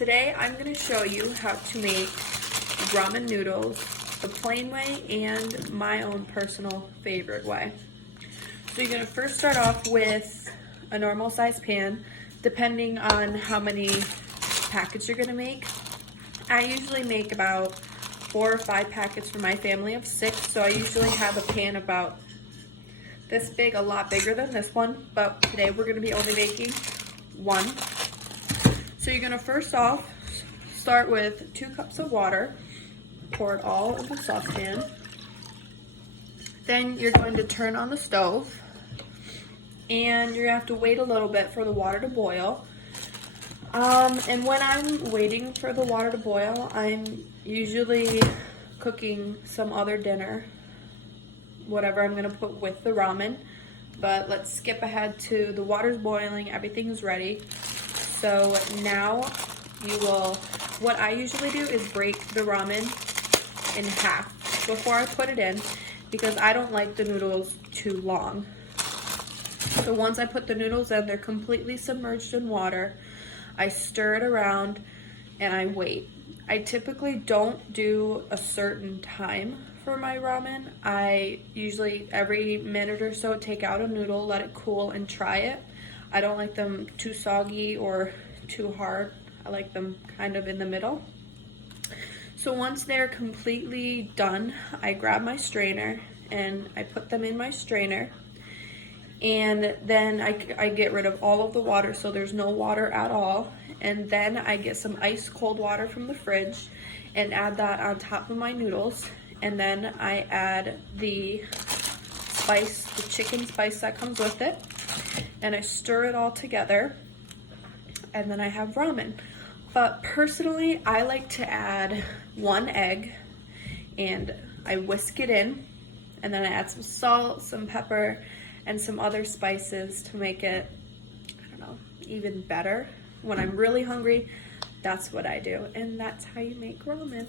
Today I'm going to show you how to make ramen noodles the plain way and my own personal favorite way. So you're going to first start off with a normal size pan, depending on how many packets you're going to make. I usually make about 4 or 5 packets for my family of 6, so I usually have a pan about this big, a lot bigger than this one, but today we're going to be only making one. So you're going to first off start with 2 cups of water, pour it all in the saucepan. Then you're going to turn on the stove, and you're going to have to wait a little bit for the water to boil. And when I'm waiting for the water to boil, I'm usually cooking some other dinner, whatever I'm gonna put with the ramen. But let's skip ahead to the water's boiling, everything's ready. So now what I usually do is break the ramen in half before I put it in, because I don't like the noodles too long. So once I put the noodles in, they're completely submerged in water. I stir it around and I wait. I typically don't do a certain time for my ramen. I usually every minute or so take out a noodle, let it cool, and try it. I don't like them too soggy or too hard. I like them kind of in the middle. So once they're completely done, I grab my strainer and I put them in my strainer. And then I get rid of all of the water, so there's no water at all. And then I get some ice cold water from the fridge and add that on top of my noodles. And then I add the spice, the chicken spice that comes with it. And I stir it all together. And then I have ramen. But personally, I like to add 1 egg and I whisk it in. And then I add some salt, some pepper, and some other spices to make it, I don't know, even better. When I'm really hungry, that's what I do. And that's how you make ramen.